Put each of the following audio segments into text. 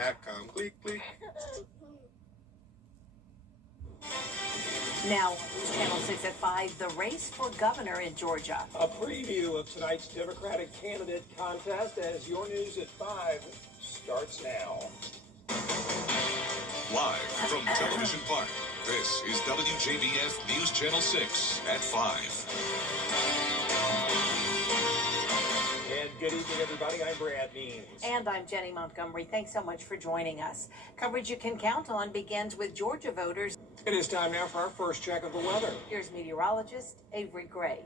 WJBF.com. Click, click. Now, Channel 6 at 5, the race for governor in Georgia. A preview of tonight's Democratic candidate contest as your news at 5 starts now. Live from Television Park, this is WJBF News Channel 6 at 5. And good evening, everybody. I'm Brad Means. And I'm Jenny Montgomery. Thanks so much for joining us. Coverage you can count on begins with Georgia voters. It is time now for our first check of the weather. Here's meteorologist Avery Gray.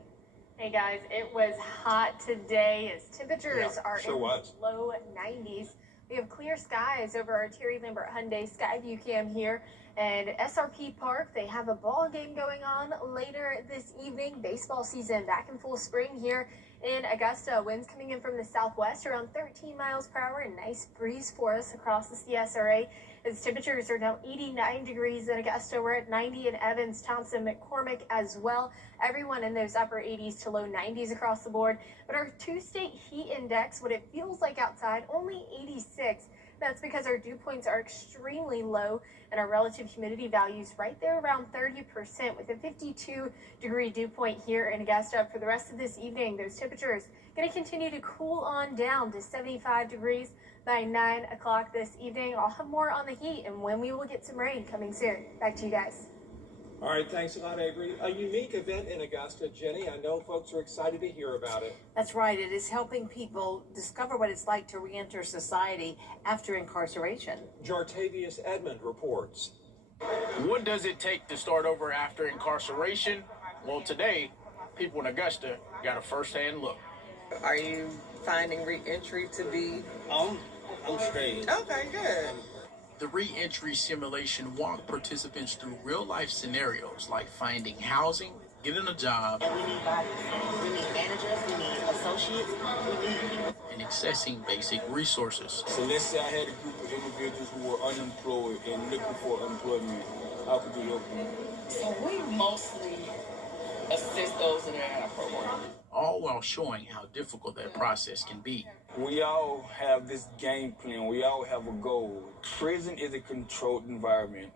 Hey guys, it was hot today as temperatures are in low 90s. We have clear skies over our Terry Lambert Hyundai Skyview Cam here. And SRP Park, they have a ball game going on later this evening. Baseball season back in full spring here in Augusta. Winds coming in from the southwest around 13 miles per hour. A nice breeze for us across the CSRA. Its temperatures are now 89 degrees in Augusta. We're at 90 in Evans, Thompson, McCormick as well. Everyone in those upper 80s to low 90s across the board. But our two-state heat index, what it feels like outside, only 86. That's because our dew points are extremely low and our relative humidity values right there around 30% with a 52-degree dew point here in Augusta. For the rest of this evening, those temperatures going to continue to cool on down to 75 degrees by 9 o'clock this evening. I'll have more on the heat and when we will get some rain coming soon. Back to you guys. All right, thanks a lot, Avery. A unique event in Augusta, Jenny. I know folks are excited to hear about it. That's right. It is helping people discover what it's like to re-enter society after incarceration. Jartavius Edmond reports. What does it take to start over after incarceration? Well, today, people in Augusta got a first-hand look. Are you finding re-entry to be... I'm straight. Okay, good. The re-entry simulation walked participants through real-life scenarios like finding housing, getting a job, and we need bodies. We need managers, we need associates, we need people. And accessing basic resources. So let's say I had a group of individuals who were unemployed and looking for employment. How could we help them? So we mostly assist those in our program. All while showing how difficult that process can be. We all have this game plan. We all have a goal. Prison is a controlled environment.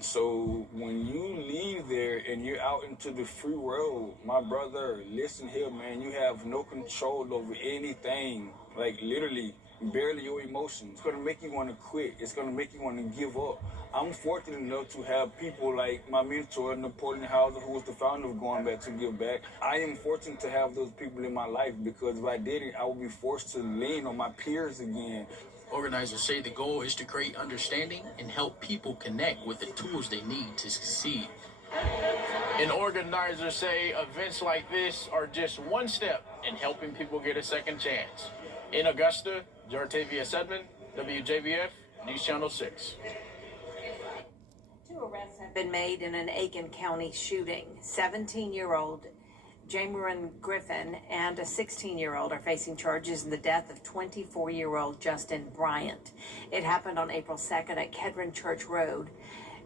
So when you leave there and you're out into the free world, my brother, listen here, man, you have no control over anything. Like literally, barely your emotions. It's gonna make you want to quit. It's gonna make you want to give up. I'm fortunate enough to have people like my mentor, Napoleon Hauser, who was the founder of Going Back to Give Back. I am fortunate to have those people in my life because if I didn't, I would be forced to lean on my peers again. Organizers say the goal is to create understanding and help people connect with the tools they need to succeed. And organizers say events like this are just one step in helping people get a second chance. In Augusta, Jartavius Edmond, WJBF, News Channel 6. 2 arrests have been made in an Aiken County shooting. 17-year-old Jameron Griffin and a 16-year-old are facing charges in the death of 24-year-old Justin Bryant. It happened on April 2nd at Kedron Church Road.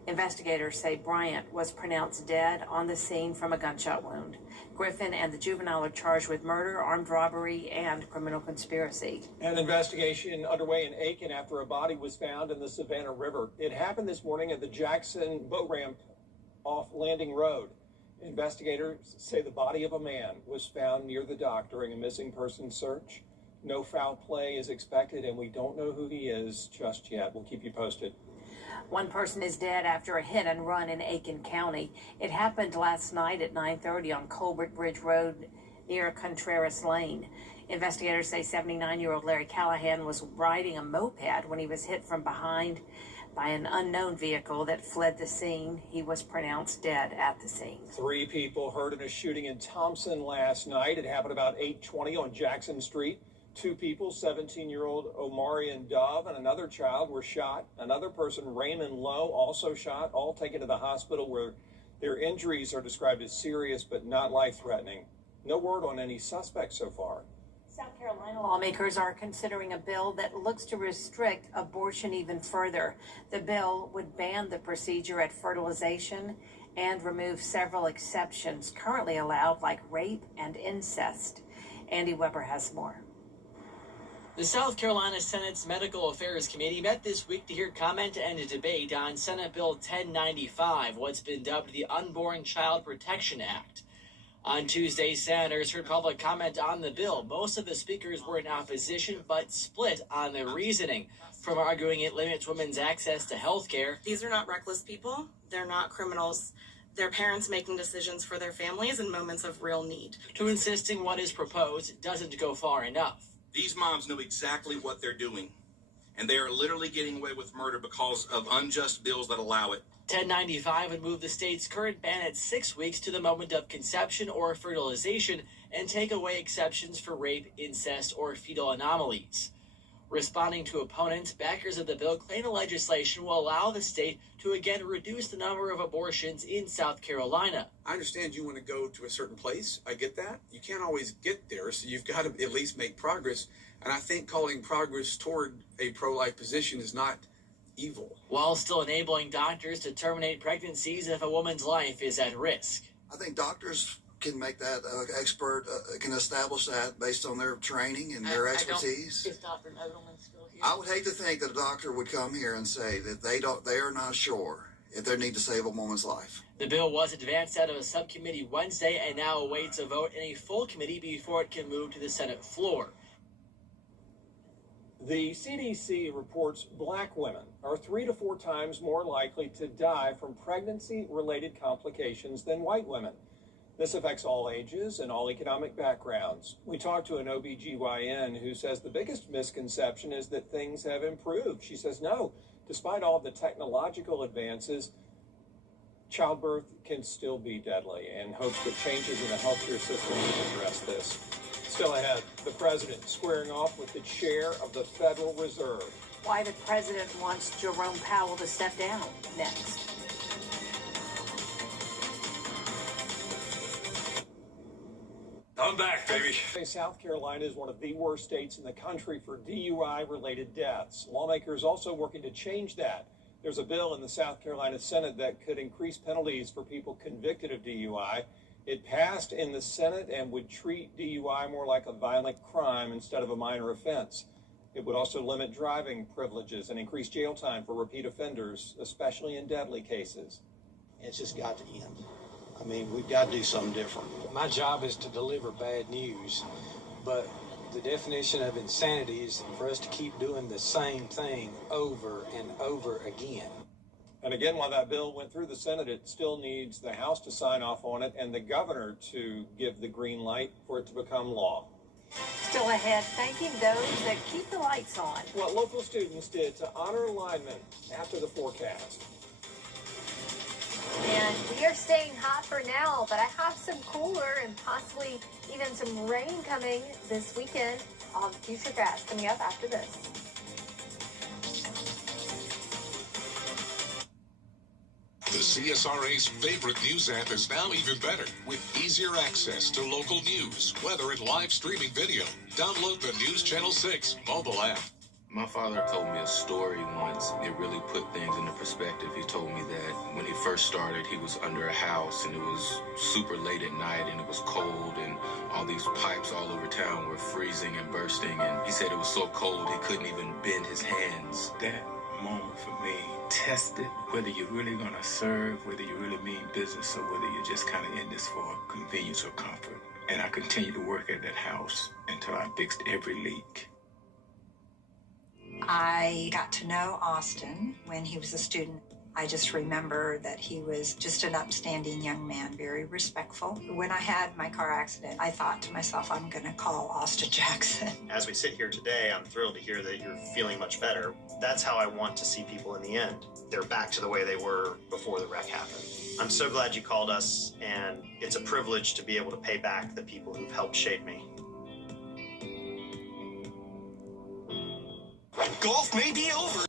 Investigators say Bryant was pronounced dead on the scene from a gunshot wound. Griffin and the juvenile are charged with murder, armed robbery, and criminal conspiracy. An investigation underway in Aiken after a body was found in the Savannah River. It happened this morning at the Jackson boat ramp off Landing Road. Investigators say the body of a man was found near the dock during a missing person search. No foul play is expected, and we don't know who he is just yet. We'll keep you posted. One person is dead after a hit and run in Aiken County. It happened last night at 9:30 on Colbert Bridge Road near Contreras Lane. Investigators say 79-year-old Larry Callahan was riding a moped when he was hit from behind by an unknown vehicle that fled the scene. He was pronounced dead at the scene. 3 people hurt in a shooting in Thompson last night. It happened about 8:20 on Jackson Street. 2 people, 17-year-old Omarion Dove and another child, were shot. Another person, Raymond Lowe, also shot, all taken to the hospital where their injuries are described as serious but not life-threatening. No word on any suspects so far. South Carolina lawmakers are considering a bill that looks to restrict abortion even further. The bill would ban the procedure at fertilization and remove several exceptions currently allowed, like rape and incest. Andy Weber has more. The South Carolina Senate's Medical Affairs Committee met this week to hear comment and a debate on Senate Bill 1095, what's been dubbed the Unborn Child Protection Act. On Tuesday, senators heard public comment on the bill. Most of the speakers were in opposition, but split on the reasoning, from arguing it limits women's access to health care. These are not reckless people. They're not criminals. They're parents making decisions for their families in moments of real need. To insisting what is proposed doesn't go far enough. These moms know exactly what they're doing, and they are literally getting away with murder because of unjust bills that allow it. 1095 would move the state's current ban at 6 weeks to the moment of conception or fertilization and take away exceptions for rape, incest, or fetal anomalies. Responding to opponents, backers of the bill claim the legislation will allow the state to again reduce the number of abortions in South Carolina. I understand you want to go to a certain place. I get that. You can't always get there, so you've got to at least make progress. And I think calling progress toward a pro-life position is not evil. While still enabling doctors to terminate pregnancies if a woman's life is at risk. I think doctors can make that expert, can establish that based on their training and their expertise. Is Dr. Nodelman still here? I would hate to think that a doctor would come here and say that they are not sure if they need to save a woman's life. The bill was advanced out of a subcommittee Wednesday and now awaits a vote in a full committee before it can move to the Senate floor. The CDC reports black women are 3 to 4 times more likely to die from pregnancy-related complications than white women. This affects all ages and all economic backgrounds. We talked to an OBGYN who says the biggest misconception is that things have improved. She says no, despite all of the technological advances, childbirth can still be deadly, and hopes that changes in the healthcare system will address this. Still ahead, the president squaring off with the chair of the Federal Reserve. Why the president wants Jerome Powell to step down next. I'm back, baby. South Carolina is one of the worst states in the country for DUI-related deaths. Lawmakers also working to change that. There's a bill in the South Carolina Senate that could increase penalties for people convicted of DUI. It passed in the Senate and would treat DUI more like a violent crime instead of a minor offense. It would also limit driving privileges and increase jail time for repeat offenders, especially in deadly cases. It's just got to end. I mean, we've got to do something different. My job is to deliver bad news, but the definition of insanity is for us to keep doing the same thing over and over again. And again, while that bill went through the Senate, it still needs the House to sign off on it and the governor to give the green light for it to become law. Still ahead, thanking those that keep the lights on. What local students did to honor linemen after the forecast. And we are staying hot for now, but I have some cooler and possibly even some rain coming this weekend. All the futurecast coming up after this. The CSRA's favorite news app is now even better with easier access to local news, weather, and live streaming video. Download the News Channel 6 mobile app. My father told me a story once. It really put things into perspective. He told me that when he first started, he was under a house and it was super late at night and it was cold and all these pipes all over town were freezing and bursting. And he said it was so cold he couldn't even bend his hands. That moment for me tested whether you're really going to serve, whether you really mean business, or whether you're just kind of in this for convenience or comfort. And I continued to work at that house until I fixed every leak. I got to know Austin when he was a student. I just remember that he was just an upstanding young man, very respectful. When I had my car accident, I thought to myself, I'm going to call Austin Jackson. As we sit here today, I'm thrilled to hear that you're feeling much better. That's how I want to see people in the end. They're back to the way they were before the wreck happened. I'm so glad you called us, and it's a privilege to be able to pay back the people who've helped shape me. Golf may be over.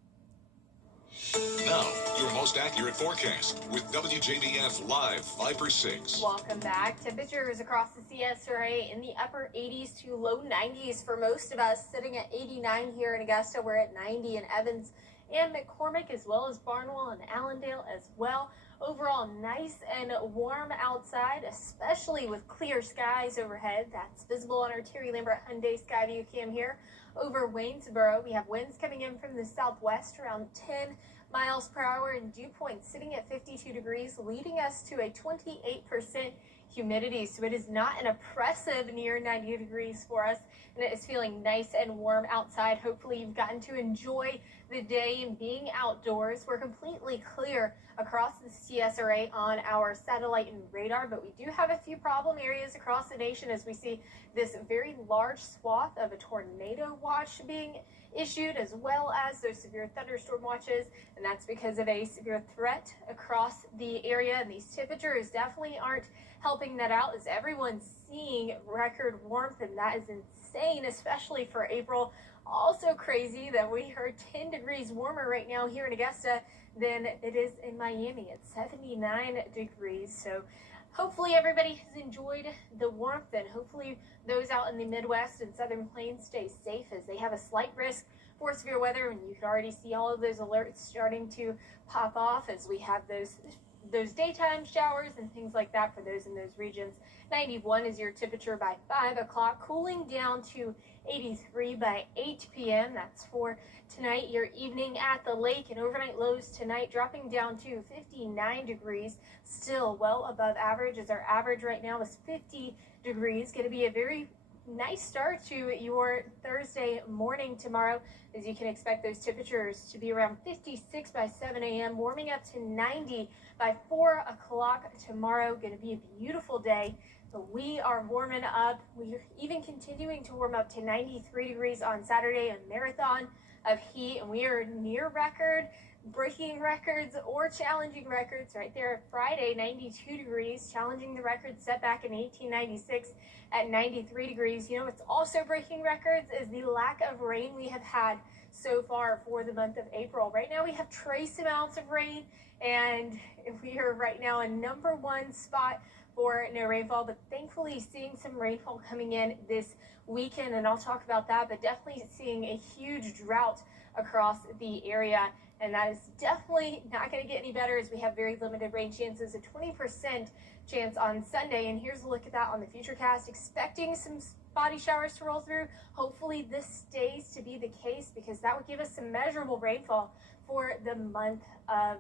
Now, your most accurate forecast with WJBF Live 5 for 6. Welcome back. Temperatures across the CSRA in the upper 80s to low 90s for most of us, sitting at 89 here in Augusta. We're at 90 in Evans and McCormick, as well as Barnwell and Allendale as well. Overall, nice and warm outside, especially with clear skies overhead. That's visible on our Terry Lambert Hyundai Skyview cam here. Over Waynesboro, we have winds coming in from the southwest around 10 miles per hour, and dew point sitting at 52 degrees, leading us to a 28% humidity. So it is not an oppressive near 90 degrees for us, and it is feeling nice and warm outside. Hopefully you've gotten to enjoy the day and being outdoors. We're completely clear across the CSRA on our satellite and radar, but we do have a few problem areas across the nation as we see this very large swath of a tornado watch being issued, as well as those severe thunderstorm watches, and that's because of a severe threat across the area. And these temperatures definitely aren't helping that out, as everyone's seeing record warmth, and that is insane, especially for April. Also crazy that we are 10 degrees warmer right now here in Augusta than it is in Miami. It's 79 degrees. So hopefully everybody has enjoyed the warmth, and hopefully those out in the Midwest and Southern Plains stay safe, as they have a slight risk for severe weather, and you can already see all of those alerts starting to pop off as we have those daytime showers and things like that for those in those regions. 91 is your temperature by 5 o'clock, cooling down to 83 by 8 p.m. That's for tonight. Your evening at the lake, and overnight lows tonight dropping down to 59 degrees, still well above average, as our average right now is 50 degrees. Going to be a very nice start to your Thursday morning tomorrow, as you can expect those temperatures to be around 56 by 7 a.m., warming up to 90 by 4 o'clock tomorrow. Going to be a beautiful day. But we are warming up. We're even continuing to warm up to 93 degrees on Saturday, a marathon of heat, and we are near record, breaking records or challenging records right there. Friday, 92 degrees, challenging the record set back in 1896 at 93 degrees. You know, it's also breaking records is the lack of rain we have had so far for the month of April. Right now we have trace amounts of rain, and we are right now in #1 spot for no rainfall, but thankfully seeing some rainfall coming in this weekend, and I'll talk about that, but definitely seeing a huge drought across the area, and that is definitely not going to get any better, as we have very limited rain chances, a 20% chance on Sunday. And here's a look at that on the Futurecast. Expecting some spotty showers to roll through. Hopefully this stays to be the case, because that would give us some measurable rainfall for the month of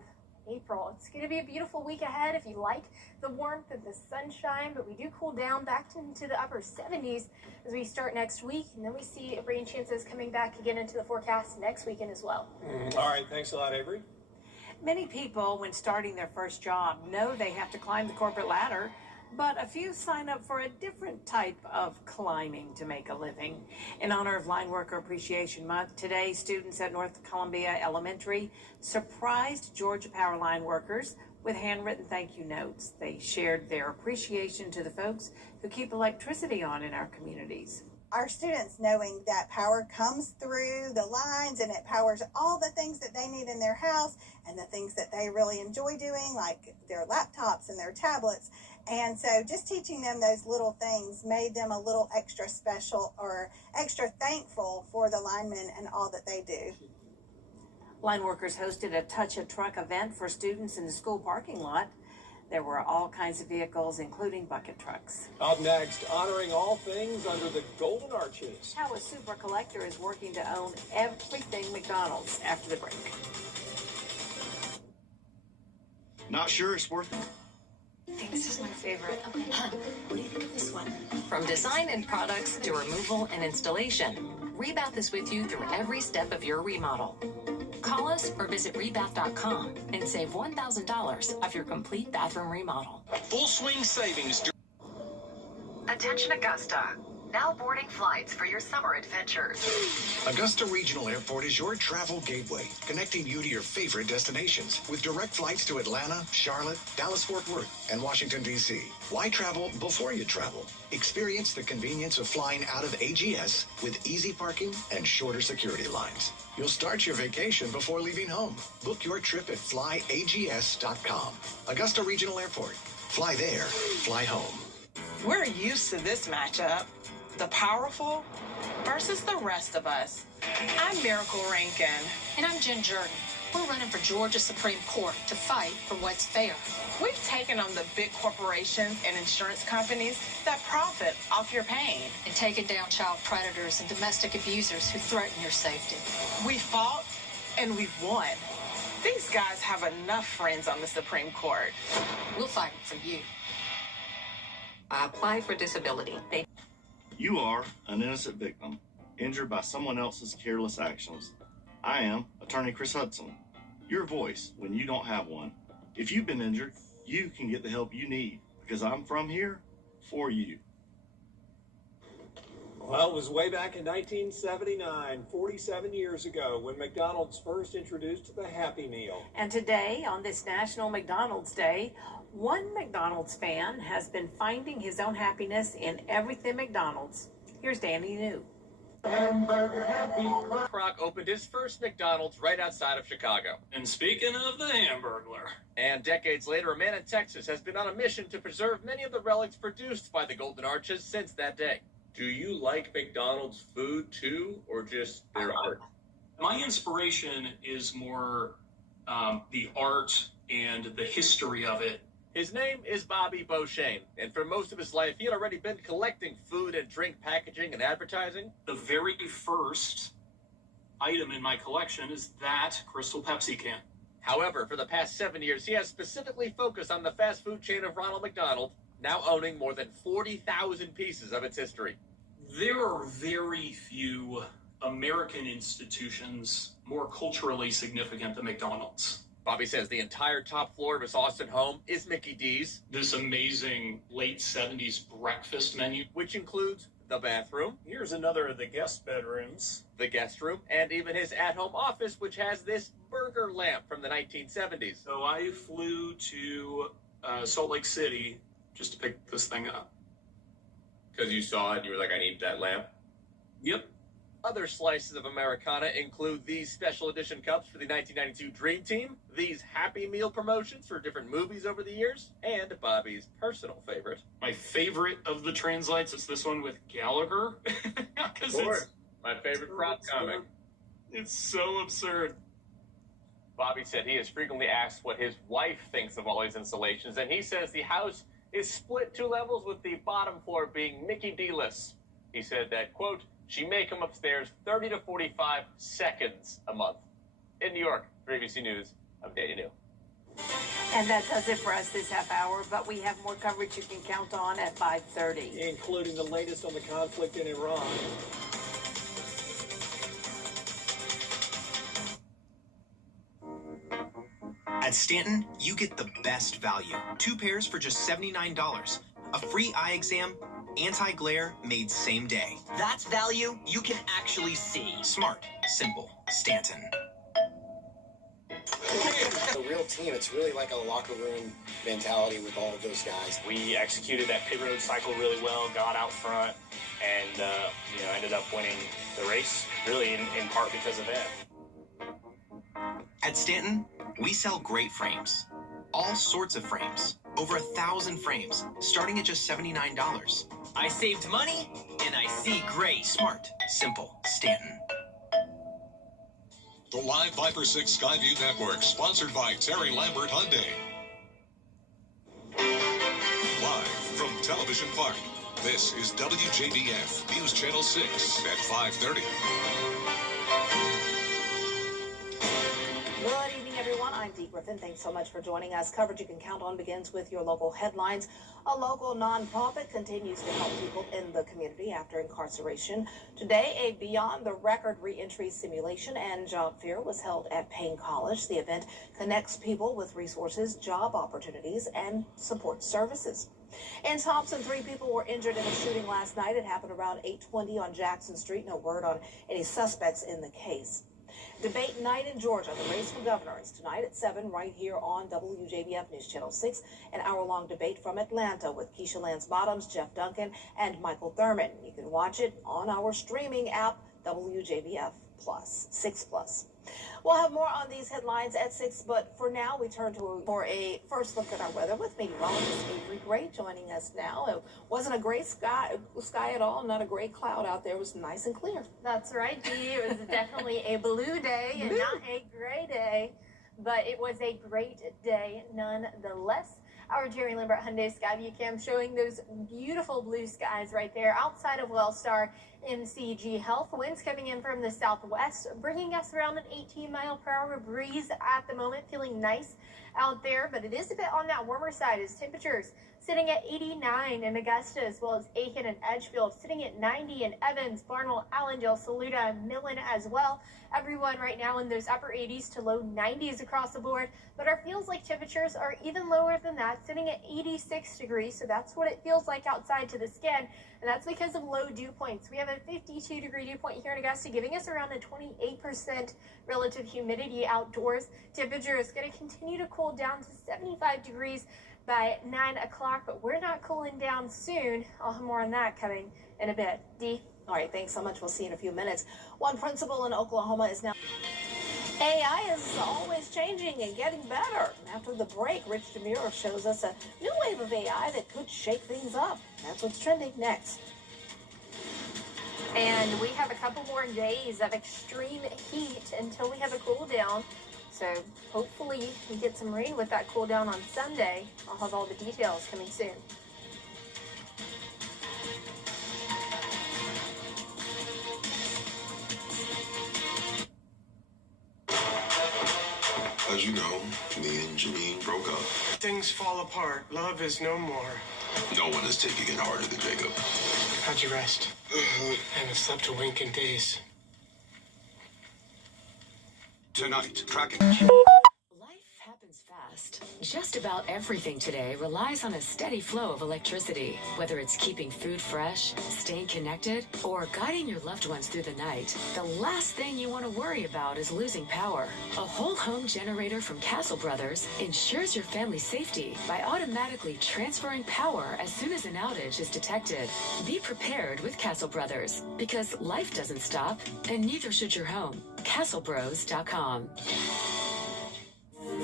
April. It's going to be a beautiful week ahead if you like the warmth and the sunshine, but we do cool down back into the upper 70s as we start next week, and then we see rain chances coming back again into the forecast next weekend as well. All right, thanks a lot, Avery. Many people, when starting their first job, know they have to climb the corporate ladder, but a few sign up for a different type of climbing to make a living. In honor of Line Worker Appreciation Month, today students at North Columbia Elementary surprised Georgia Power line workers with handwritten thank you notes. They shared their appreciation to the folks who keep electricity on in our communities. Our students, knowing that power comes through the lines and it powers all the things that they need in their house and the things that they really enjoy doing, like their laptops and their tablets. And so just teaching them those little things made them a little extra special or extra thankful for the linemen and all that they do. Line workers hosted a Touch a Truck event for students in the school parking lot. There were all kinds of vehicles, including bucket trucks. Up next, honoring all things under the Golden Arches. How a super collector is working to own everything McDonald's after the break. Not sure it's worth it. I think this is my favorite. Okay, hon, what do you think of this one? From design and products to removal and installation, Rebath is with you through every step of your remodel. Call us or visit rebath.com and save $1,000 off your complete bathroom remodel. Full swing savings. Attention Augusta. Now boarding flights for your summer adventures. Augusta Regional Airport is your travel gateway, connecting you to your favorite destinations with direct flights to Atlanta, Charlotte, Dallas-Fort Worth, and Washington, D.C. Why travel before you travel? Experience the convenience of flying out of AGS with easy parking and shorter security lines. You'll start your vacation before leaving home. Book your trip at flyags.com. Augusta Regional Airport. Fly there, fly home. We're used to this matchup. The powerful versus the rest of us. I'm Miracle Rankin. And I'm Jen Jordan. We're running for Georgia Supreme Court to fight for what's fair. We've taken on the big corporations and insurance companies that profit off your pain. And taken down child predators and domestic abusers who threaten your safety. We fought and we've won. These guys have enough friends on the Supreme Court. We'll fight for you. Apply for disability. You are an innocent victim, injured by someone else's careless actions. I am Attorney Chris Hudson, your voice when you don't have one. If you've been injured, you can get the help you need because I'm from here for you. Well, it was way back in 1979, 47 years ago, when McDonald's first introduced the Happy Meal. And today, on this National McDonald's Day, one McDonald's fan has been finding his own happiness in everything McDonald's. Here's Danny New. Hamburger Happy. Kroc opened his first McDonald's right outside of Chicago. And speaking of the Hamburglar. And decades later, a man in Texas has been on a mission to preserve many of the relics produced by the Golden Arches since that day. Do you like McDonald's food too, or just their art? My inspiration is more the art and the history of it. His name is Bobby Beauchene, and for most of his life, he had already been collecting food and drink packaging and advertising. The very first item in my collection is that Crystal Pepsi can. However, for the past 7 years, he has specifically focused on the fast food chain of Ronald McDonald, now owning more than 40,000 pieces of its history. There are very few American institutions more culturally significant than McDonald's. Bobby says the entire top floor of his Austin home is Mickey D's. This amazing late 70s breakfast menu, which includes the bathroom. Here's another of the guest bedrooms. The guest room, and even his at-home office, which has this burger lamp from the 1970s. So I flew to Salt Lake City just to pick this thing up. Because you saw it and you were like, I need that lamp? Yep. Other slices of Americana include these special edition cups for the 1992 Dream Team, these Happy Meal promotions for different movies over the years, and Bobby's personal favorite. My favorite of the translates is this one with Gallagher. Of course. My favorite prop comic. It's so absurd. Bobby said he is frequently asked what his wife thinks of all these installations, and he says the house is split 2 levels, with the bottom floor being Mickey D-less. He said that, quote, she may come upstairs 30 to 45 seconds a month. In New York, for ABC News, I'm Danny New. And that does it for us this half hour, but we have more coverage you can count on at 5:30. Including the latest on the conflict in Iran. At Stanton, you get the best value. 2 pairs for just $79. A free eye exam, anti-glare made same day. That's value you can actually see. Smart, simple, Stanton. A real team. It's really like a locker room mentality with all of those guys. We executed that pit road cycle really well, got out front, and ended up winning the race, really in part because of that. At Stanton, we sell great frames. All sorts of frames. Over 1,000 frames, starting at just $79. I saved money, and I see great. Smart, simple, Stanton. The Live Viper 6 Skyview Network, sponsored by Terry Lambert Hyundai. Live from Television Park, this is WJBF News Channel 6 at 5:30. Good evening, everyone. I'm Dee Griffin. Thanks so much for joining us. Coverage you can count on begins with your local headlines. A local nonprofit continues to help people in the community after incarceration. Today, a Beyond the Record reentry simulation and job fair was held at Payne College. The event connects people with resources, job opportunities, and support services. In Thompson, 3 people were injured in a shooting last night. It happened around 8:20 on Jackson Street. No word on any suspects in the case. Debate night in Georgia. The race for governor is tonight at 7 right here on WJBF News Channel 6. An hour-long debate from Atlanta with Keisha Lance Bottoms, Jeff Duncan, and Michael Thurman. You can watch it on our streaming app, WJBF. 6+. We'll have more on these headlines at 6, but for now, we turn for a first look at our weather with meteorologist Avery Gray joining us now. It wasn't a gray sky at all, not a gray cloud out there. It was nice and clear. That's right, Dee. It was definitely a blue day and not a gray day, but it was a great day nonetheless. Our Jerry Lambert Hyundai Skyview Cam showing those beautiful blue skies right there outside of Wellstar MCG Health. Winds coming in from the southwest, bringing us around an 18-mile-per-hour breeze at the moment. Feeling nice out there, but it is a bit on that warmer side as temperatures sitting at 89 in Augusta, as well as Aiken and Edgefield, sitting at 90 in Evans, Barnwell, Allendale, Saluda, Millen as well. Everyone right now in those upper 80s to low 90s across the board, but our feels like temperatures are even lower than that, sitting at 86 degrees, so that's what it feels like outside to the skin, and that's because of low dew points. We have a 52-degree dew point here in Augusta, giving us around a 28% relative humidity outdoors. Temperature is going to continue to cool down to 75 degrees by 9 o'clock, but we're not cooling down soon. I'll have more on that coming in a bit. Dee? All right, thanks so much. We'll see you in a few minutes. One principal in Oklahoma is now... AI is always changing and getting better. After the break, Rich DeMuro shows us a new wave of AI that could shake things up. That's what's trending next. And we have a couple more days of extreme heat until we have a cool down. So hopefully we get some rain with that cool down on Sunday. I'll have all the details coming soon. As you know, me and Janine broke up. Things fall apart. Love is no more. No one is taking it harder than Jacob. How'd you rest? I haven't slept a wink in days. Tonight, tracking. Life happens fast. Just about everything today relies on a steady flow of electricity. Whether it's keeping food fresh, staying connected, or guiding your loved ones through the night, the last thing you want to worry about is losing power. A whole home generator from Castle Brothers ensures your family's safety by automatically transferring power as soon as an outage is detected. Be prepared with Castle Brothers, because life doesn't stop, and neither should your home. CastleBros.com.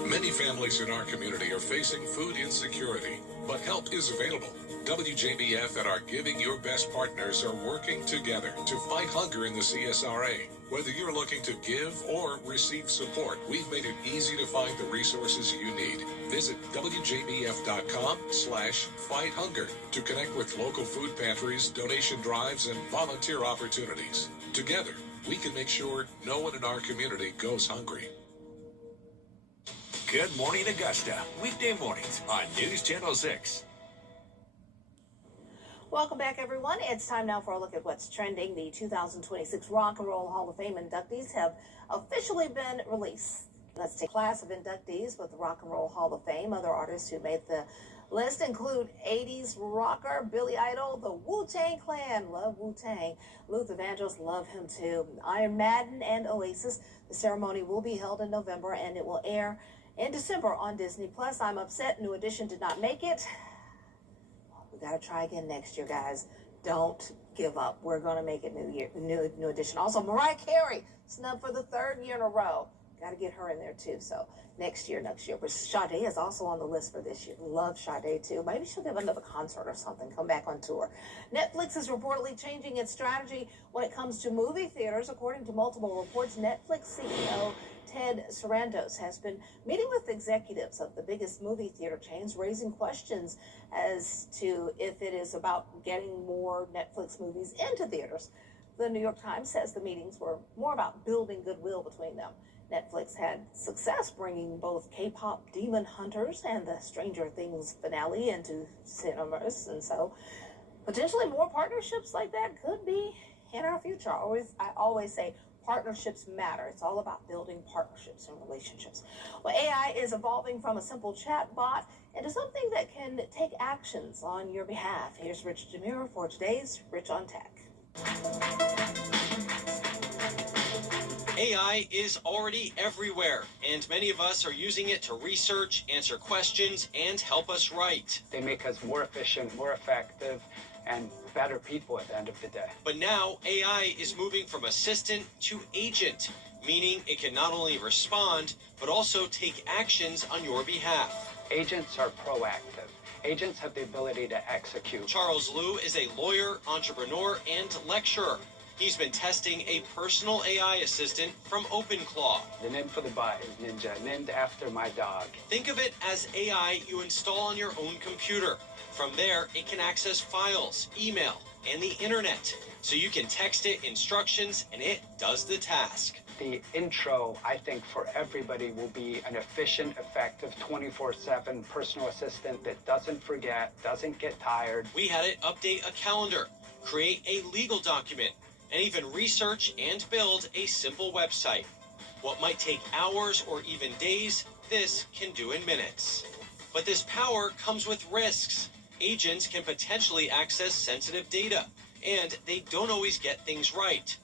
Many families in our community are facing food insecurity, but help is available. WJBF and our Giving Your Best partners are working together to fight hunger in the CSRA. Whether you're looking to give or receive support, we've made it easy to find the resources you need. Visit WJBF.com/fighthunger to connect with local food pantries, donation drives, and volunteer opportunities. Together, we can make sure no one in our community goes hungry. Good Morning Augusta, weekday mornings on News Channel 6. Welcome back, everyone. It's time now for a look at what's trending. The 2026 Rock and Roll Hall of Fame inductees have officially been released. Let's take a class of inductees with the Rock and Roll Hall of Fame. Other artists who made the list include 80s rocker Billy Idol, the Wu-Tang Clan, love Wu-Tang, Luther Vandross, love him too, Iron Maiden, and Oasis. The ceremony will be held in November, and it will air in December on Disney+. I'm upset New Edition did not make it. We got to try again next year, guys. Don't give up. We're going to make it New Edition. Also, Mariah Carey, snubbed for the 3rd year in a row. Got to get her in there, too. So next year. But Sade is also on the list for this year. Love Sade, too. Maybe she'll give another concert or something. Come back on tour. Netflix is reportedly changing its strategy when it comes to movie theaters. According to multiple reports, Netflix CEO Ted Sarandos has been meeting with executives of the biggest movie theater chains, raising questions as to if it is about getting more Netflix movies into theaters. The New York Times says the meetings were more about building goodwill between them. Netflix had success bringing both K-pop Demon Hunters and the Stranger Things finale into cinemas, and so potentially more partnerships like that could be in our future. I always say partnerships matter. It's all about building partnerships and relationships. Well, AI is evolving from a simple chat bot into something that can take actions on your behalf. Here's Rich DeMuro for today's Rich on Tech. AI is already everywhere, and many of us are using it to research, answer questions, and help us write. They make us more efficient, more effective, and better people at the end of the day. But now AI is moving from assistant to agent, meaning it can not only respond, but also take actions on your behalf. Agents are proactive. Agents have the ability to execute. Charles Liu is a lawyer, entrepreneur, and lecturer. He's been testing a personal AI assistant from OpenClaw. The name for the bot is Ninja, named after my dog. Think of it as AI you install on your own computer. From there, it can access files, email, and the internet. So you can text it instructions, and it does the task. The intro, I think, for everybody will be an efficient, effective, 24/7 personal assistant that doesn't forget, doesn't get tired. We had it update a calendar, create a legal document, and even research and build a simple website. What might take hours or even days, this can do in minutes. But this power comes with risks. Agents can potentially access sensitive data, and they don't always get things right.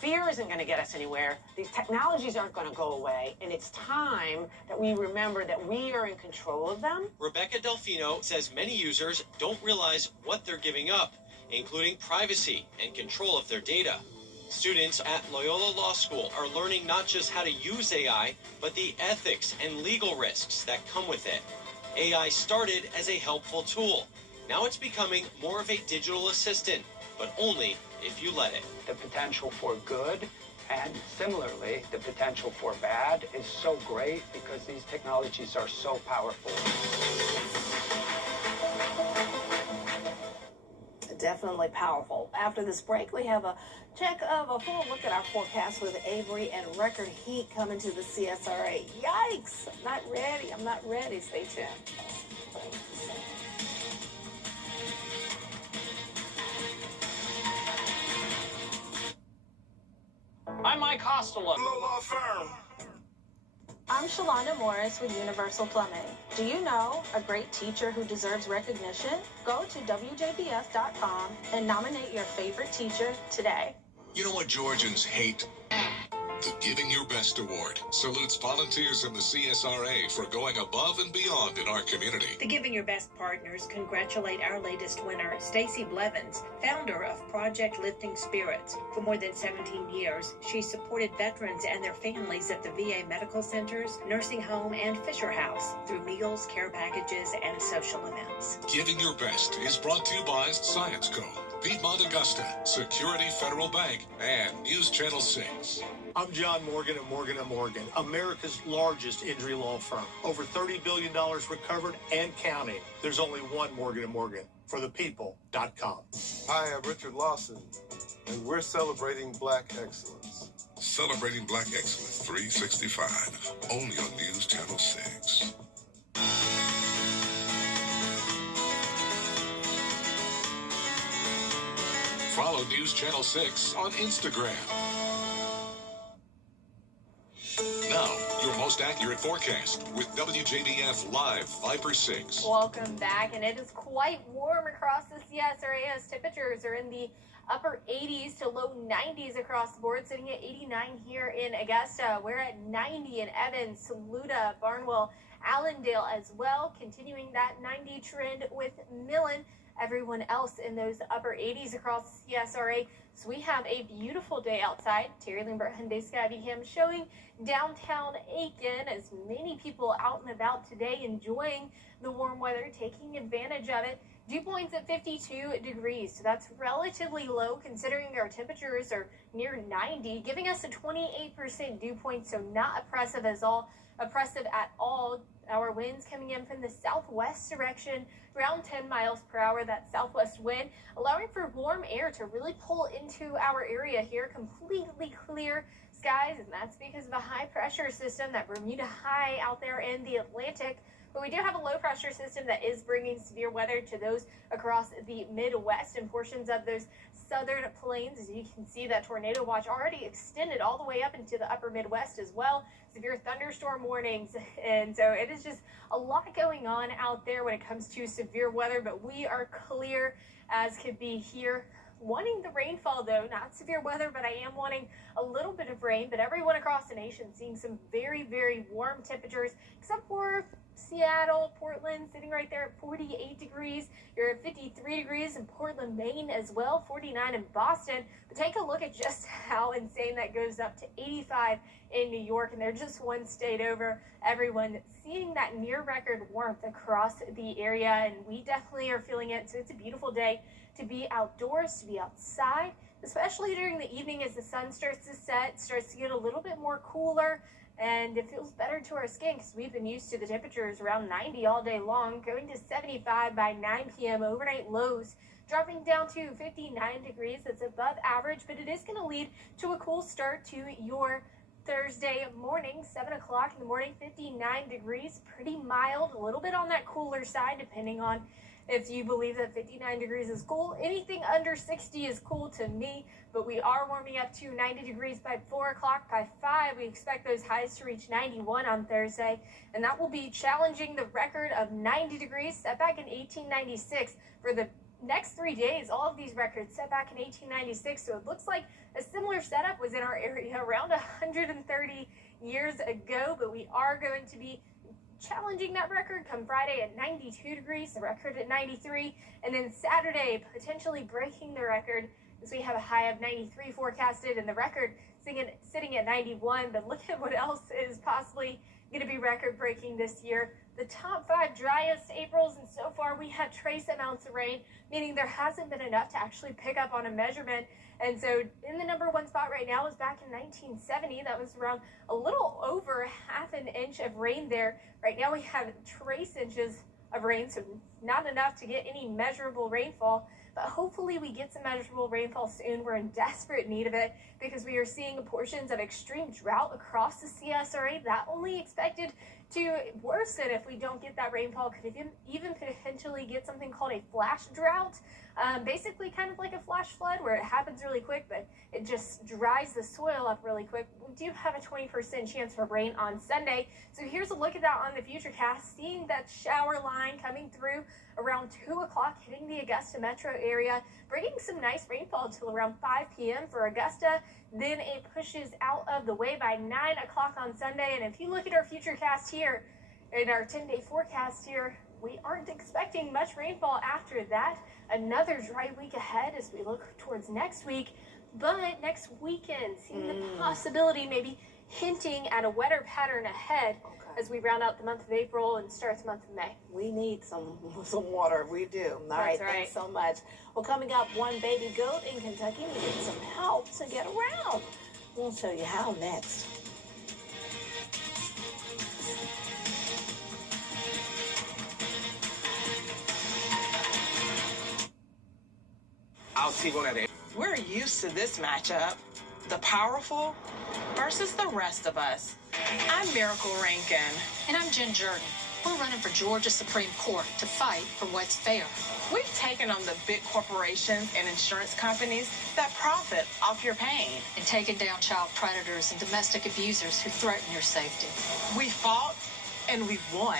Fear isn't going to get us anywhere. These technologies aren't going to go away, and it's time that we remember that we are in control of them. Rebecca Delfino says many users don't realize what they're giving up, including privacy and control of their data. Students at Loyola Law School are learning not just how to use AI, but the ethics and legal risks that come with it. AI started as a helpful tool. Now it's becoming more of a digital assistant, but only if you let it. The potential for good and similarly, the potential for bad is so great because these technologies are so powerful. Definitely powerful. After this break, we have a check of a full look at our forecast with Avery and record heat coming to the CSRA. Yikes! I'm not ready. Stay tuned. I'm Mike Hostela. Law firm. I'm Shalonda Morris with Universal Plumbing. Do you know a great teacher who deserves recognition? Go to WJBF.com and nominate your favorite teacher today. You know what Georgians hate? The Giving Your Best Award salutes volunteers in the CSRA for going above and beyond in our community. The Giving Your Best partners congratulate our latest winner, Stacy Blevins, founder of Project Lifting Spirits. For more than 17 years, she supported veterans and their families at the VA medical centers, nursing home, and Fisher House through meals, care packages, and social events. Giving Your Best is brought to you by Science Co., Piedmont Augusta, Security Federal Bank, and News Channel 6. I'm John Morgan of Morgan & Morgan, America's largest injury law firm. Over $30 billion recovered and counting. There's only one Morgan & Morgan, forthepeople.com. Hi, I'm Richard Lawson, and we're celebrating Black excellence. Celebrating Black Excellence 365, only on News Channel 6. Follow News Channel 6 on Instagram. Now, your most accurate forecast with WJBF Live 5/6. Welcome back, and it is quite warm across the CSRA as temperatures are in the upper 80s to low 90s across the board, sitting at 89 here in Augusta. We're at 90 in Evans, Saluda, Barnwell, Allendale as well, continuing that 90 trend with Millen. Everyone else in those upper 80s across the CSRA. So we have a beautiful day outside. Terry Lambert Hyundai Skyview Cam showing downtown Aiken as many people out and about today enjoying the warm weather, taking advantage of it. Dew points at 52 degrees, so that's relatively low considering our temperatures are near 90, giving us a 28% dew point, so not oppressive at all. Our winds coming in from the southwest direction, around 10 miles per hour, that southwest wind, allowing for warm air to really pull into our area here. Completely clear skies, and that's because of a high pressure system, that Bermuda high out there in the Atlantic. But we do have a low pressure system that is bringing severe weather to those across the Midwest and portions of those southern plains. As you can see, that tornado watch already extended all the way up into the upper Midwest as well. Severe thunderstorm warnings. And so it is just a lot going on out there when it comes to severe weather, but we are clear as could be here. Wanting the rainfall though, not severe weather, but I am wanting a little bit of rain. But everyone across the nation seeing some very, very warm temperatures, except for Seattle, Portland, sitting right there at 48 degrees. You're at 53 degrees in Portland, Maine as well, 49 in Boston. But take a look at just how insane that goes up to 85 in New York, and they're just one state over. Everyone seeing that near record warmth across the area, and we definitely are feeling it. So it's a beautiful day to be outdoors, to be outside, especially during the evening as the sun starts to set, starts to get a little bit more cooler. And it feels better to our skin because we've been used to the temperatures around 90 all day long, going to 75 by 9 p.m. Overnight lows dropping down to 59 degrees. That's above average, but it is going to lead to a cool start to your Thursday morning, 7 o'clock in the morning, 59 degrees, pretty mild, a little bit on that cooler side, depending on if you believe that 59 degrees is cool. Anything under 60 is cool to me, but we are warming up to 90 degrees by 4 o'clock. By 5, we expect those highs to reach 91 on Thursday, and that will be challenging the record of 90 degrees set back in 1896 for the next 3 days. All of these records set back in 1896, so it looks like a similar setup was in our area around 130 years ago, but we are going to be challenging that record come Friday at 92 degrees, the record at 93, and then Saturday potentially breaking the record as we have a high of 93 forecasted and the record sitting at 91. But look at what else is possibly going to be record breaking this year. The top 5 driest Aprils, and so far we have trace amounts of rain, meaning there hasn't been enough to actually pick up on a measurement. And so in the number 1 spot right now is back in 1970. That was around a little over half an inch of rain there. Right now we have trace inches of rain, so not enough to get any measurable rainfall. But hopefully we get some measurable rainfall soon. We're in desperate need of it because we are seeing portions of extreme drought across the CSRA. That only expected to worsen if we don't get that rainfall. Could even potentially get something called a flash drought. Basically kind of like a flash flood where it happens really quick, but it just dries the soil up really quick. We do have a 20% chance for rain on Sunday. So here's a look at that on the futurecast, seeing that shower line coming through around 2 o'clock, hitting the Augusta metro area, bringing some nice rainfall till around 5 p.m. for Augusta. Then it pushes out of the way by 9 o'clock on Sunday. And if you look at our futurecast here, in our 10-day forecast here, we aren't expecting much rainfall after that. Another dry week ahead as we look towards next week. But next weekend, seeing the possibility, maybe hinting at a wetter pattern ahead as we round out the month of April and start the month of May. We need some water. We do. All right. Thanks so much. Well, coming up, one baby goat in Kentucky needed some help to get around. We'll show you how next. I'll see one of them. We're used to this matchup. The powerful versus the rest of us. I'm Miracle Rankin. And I'm Jen Jordan. We're running for Georgia Supreme Court to fight for what's fair. We've taken on the big corporations and insurance companies that profit off your pain. And taken down child predators and domestic abusers who threaten your safety. We fought and we won.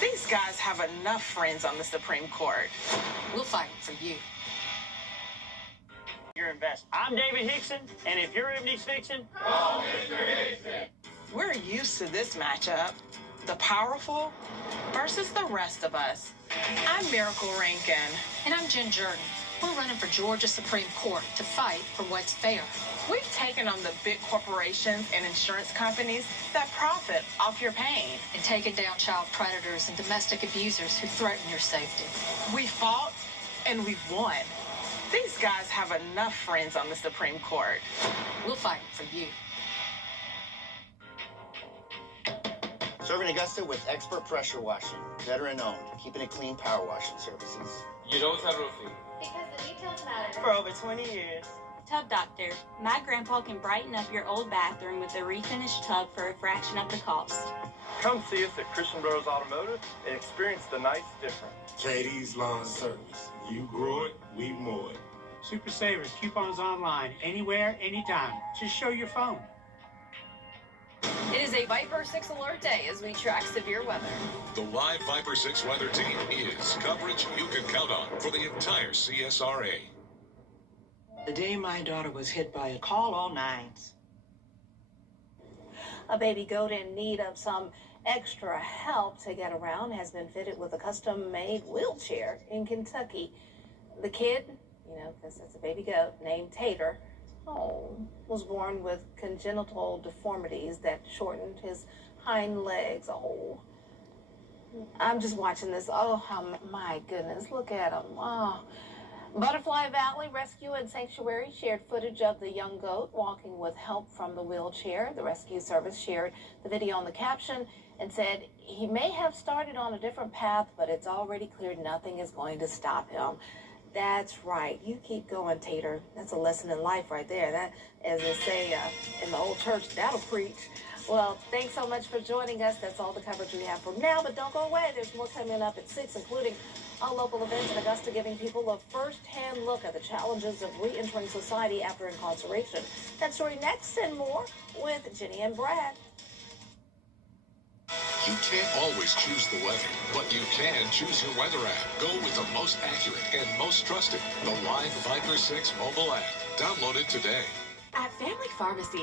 These guys have enough friends on the Supreme Court. We'll fight for you. Your investment. I'm David Hickson, and if your rib needs fixing, call Mr. Hickson. We're used to this matchup. The powerful versus the rest of us. I'm Miracle Rankin. And I'm Jen Jordan. We're running for Georgia Supreme Court to fight for what's fair. We've taken on the big corporations and insurance companies that profit off your pain. And taken down child predators and domestic abusers who threaten your safety. We fought and we won. These guys have enough friends on the Supreme Court. We'll fight for you. Serving Augusta with expert pressure washing, veteran-owned, keeping it clean power washing services. You know what's that roofing? Because the details matter. For over 20 years. Tub Doctor. My grandpa can brighten up your old bathroom with a refinished tub for a fraction of the cost. Come see us at Christian Brothers Automotive and experience the nice difference. Katie's Lawn Service. You grow it, we mow it. Super Savers, coupons online, anywhere, anytime. Just show your phone. It is a Viper 6 alert day as we track severe weather. The live Viper 6 weather team is coverage you can count on for the entire CSRA. The day my daughter was hit by a call all nines. A baby goat in need of some extra help to get around has been fitted with a custom-made wheelchair in Kentucky. The kid, because it's a baby goat named Tater, was born with congenital deformities that shortened his hind legs. I'm just watching this. My goodness, look at him. Butterfly Valley Rescue and Sanctuary shared footage of the young goat walking with help from the wheelchair. The rescue service shared the video on the caption and said he may have started on a different path, but it's already clear nothing is going to stop him. That's right. You keep going, Tater. That's a lesson in life right there. That, as they say in the old church, that'll preach. Well, thanks so much for joining us. That's all the coverage we have for now, but don't go away. There's more coming up at 6, including our local events in Augusta, giving people a first-hand look at the challenges of re-entering society after incarceration. That story next and more with Jenny and Brad. You can't always choose the weather, but you can choose your weather app. Go with the most accurate and most trusted, the Live Viper 6 mobile app. Download it today. At Family Pharmacy.